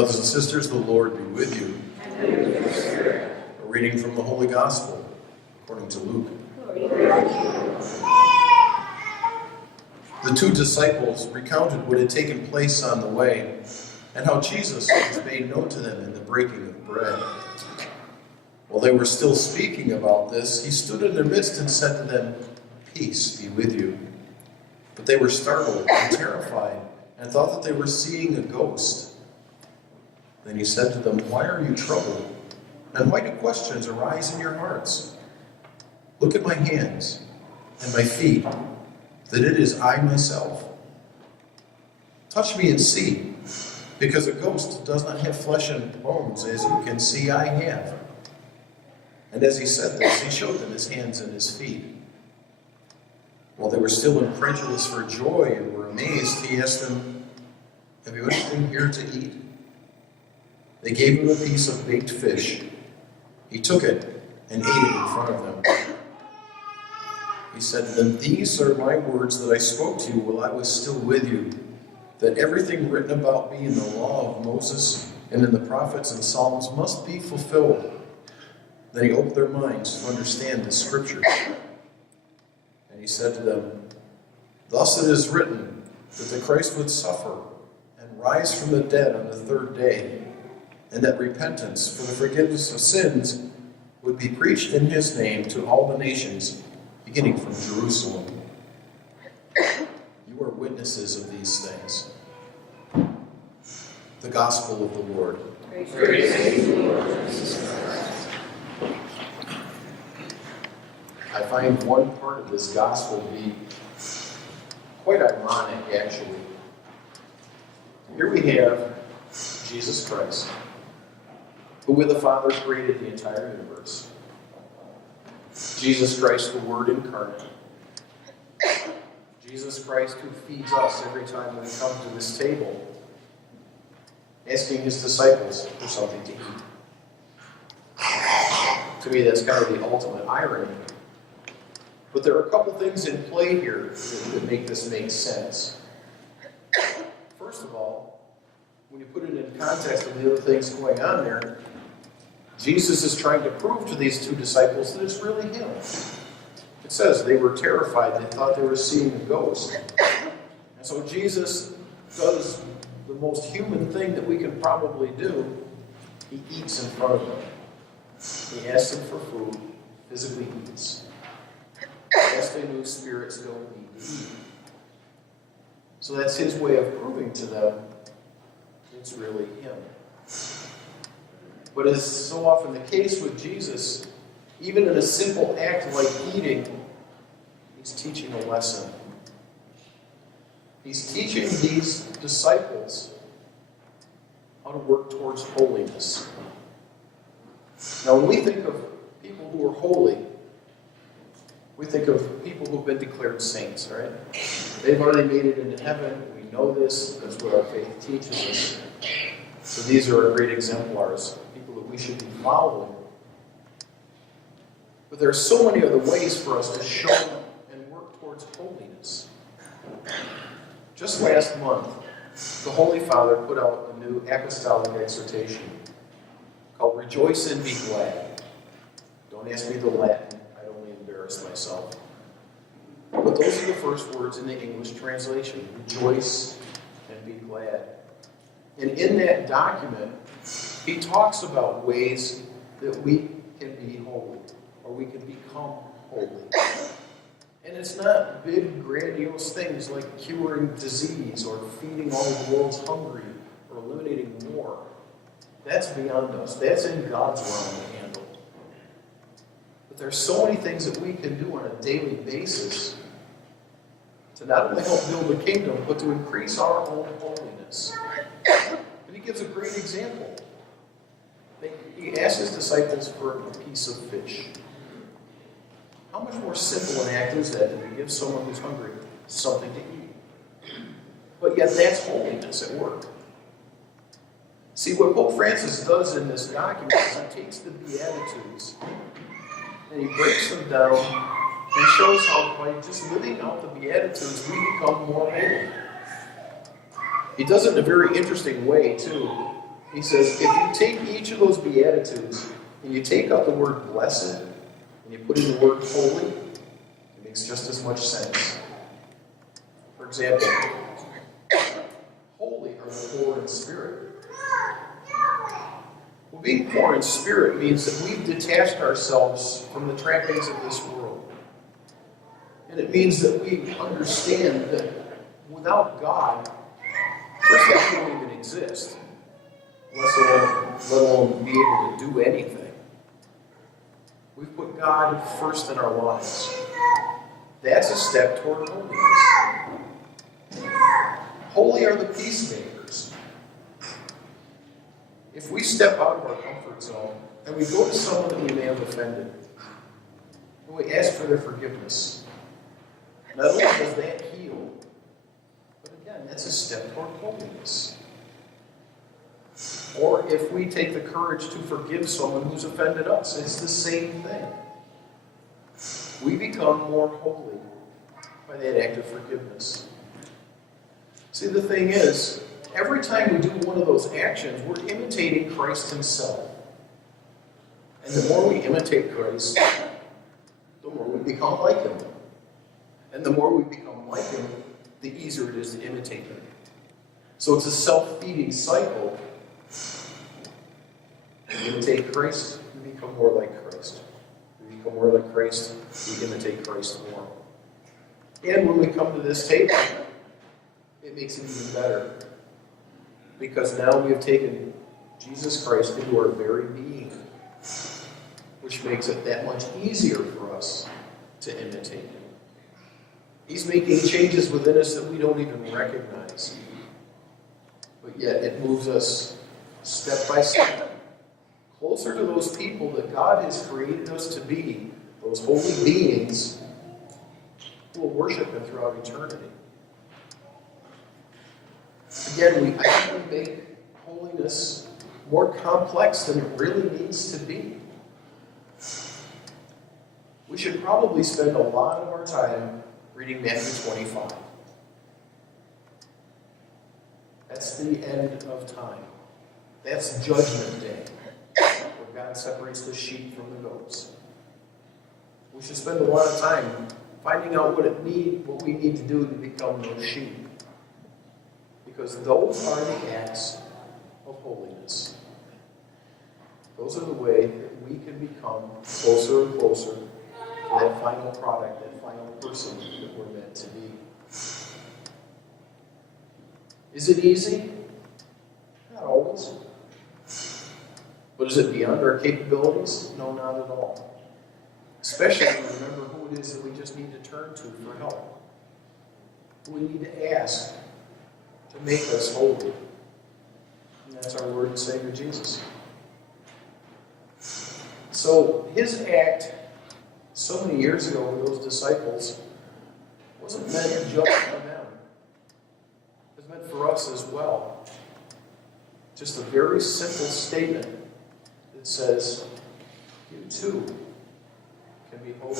Brothers and sisters, the Lord be with you. And with your spirit. A reading from the Holy Gospel according to Luke. The two disciples recounted what had taken place on the way and how Jesus was made known to them in the breaking of bread. While they were still speaking about this, he stood in their midst and said to them, "Peace be with you." But they were startled and terrified and thought that they were seeing a ghost. Then he said to them, "Why are you troubled? And why do questions arise in your hearts? Look at my hands and my feet, that it is I myself. Touch me and see, because a ghost does not have flesh and bones, as you can see I have." And as he said this, he showed them his hands and his feet. While they were still incredulous for joy and were amazed, he asked them, "Have you anything here to eat?" They gave him a piece of baked fish. He took it and ate it in front of them. He said to them, "These are my words that I spoke to you while I was still with you, that everything written about me in the law of Moses and in the prophets and Psalms must be fulfilled." Then he opened their minds to understand the scriptures. And he said to them, "Thus it is written that the Christ would suffer and rise from the dead on the third day, and that repentance for the forgiveness of sins would be preached in his name to all the nations, beginning from Jerusalem. You are witnesses of these things." The Gospel of the Lord. Praise to you, Lord Jesus Christ. I find one part of this Gospel to be quite ironic, actually. Here we have Jesus Christ, who with the Father created the entire universe. Jesus Christ, the Word incarnate. Jesus Christ, who feeds us every time we come to this table, asking his disciples for something to eat. To me, that's kind of the ultimate irony. But there are a couple things in play here that make this make sense. First of all, when you put it in context of the other things going on there, Jesus is trying to prove to these two disciples that it's really him. It says they were terrified. They thought they were seeing a ghost. And so Jesus does the most human thing that we can probably do. He eats in front of them. He asks them for food, physically eats. As they knew, spirits don't need to eat. So that's his way of proving to them it's really him. But as so often the case with Jesus, even in a simple act like eating, he's teaching a lesson. He's teaching these disciples how to work towards holiness. Now, when we think of people who are holy, we think of people who've been declared saints, right? They've already made it into heaven. We know this. That's what our faith teaches us. So these are great exemplars, people that we should be following. But there are so many other ways for us to show and work towards holiness. Just last month, the Holy Father put out a new apostolic exhortation called "Rejoice and Be Glad." Don't ask me the Latin. I'd only embarrass myself. But those are the first words in the English translation. Rejoice and be glad. And in that document, he talks about ways that we can be holy, or we can become holy. And it's not big, grandiose things like curing disease or feeding all the world's hungry or eliminating war. That's beyond us. That's in God's realm to handle. But there's so many things that we can do on a daily basis to not only help build the kingdom, but to increase our own holiness. And he gives a great example. He asks his disciples for a piece of fish. How much more simple an act is that than to give someone who's hungry something to eat? But yet that's holiness at work. See, what Pope Francis does in this document is he takes the Beatitudes and he breaks them down and shows how by just living out the Beatitudes we become more holy. He does it in a very interesting way, too. He says, if you take each of those Beatitudes and you take out the word blessed and you put in the word holy, it makes just as much sense. For example, holy are the poor in spirit. Well, being poor in spirit means that we've detached ourselves from the trappings of this world. And it means that we understand that without God, first of all, we don't even exist. Let alone be able to do anything. We've put God first in our lives. That's a step toward holiness. Holy are the peacemakers. If we step out of our comfort zone and we go to someone that we may have offended, and we ask for their forgiveness, not only does that heal, but again, that's a step toward holiness. Or if we take the courage to forgive someone who's offended us, it's the same thing. We become more holy by that act of forgiveness. See, the thing is, every time we do one of those actions, we're imitating Christ himself. And the more we imitate Christ, the more we become like him. And the more we become like him, the easier it is to imitate him. So it's a self-feeding cycle. We imitate Christ, we become more like Christ. We become more like Christ, we imitate Christ more. And when we come to this table, it makes it even better. Because now we have taken Jesus Christ into our very being, which makes it that much easier for us to imitate him. He's making changes within us that we don't even recognize. But yet it moves us step by step closer to those people that God has created us to be, those holy beings who will worship him throughout eternity. Again, I think we make holiness more complex than it really needs to be. We should probably spend a lot of our time reading Matthew 25. That's the end of time. That's Judgment Day, where God separates the sheep from the goats. We should spend a lot of time finding out what we need to do to become those sheep. Because those are the acts of holiness. Those are the way that we can become closer and closer to that final product, that final person that we're meant to be. Is it easy? Not always. But is it beyond our capabilities? No, not at all. Especially when we remember who it is that we just need to turn to for help. Who we need to ask to make us holy. And that's our Lord and Savior, Jesus. So his act so many years ago with those disciples wasn't meant just for them. It was meant for us as well. Just a very simple statement that says, you too can be holy.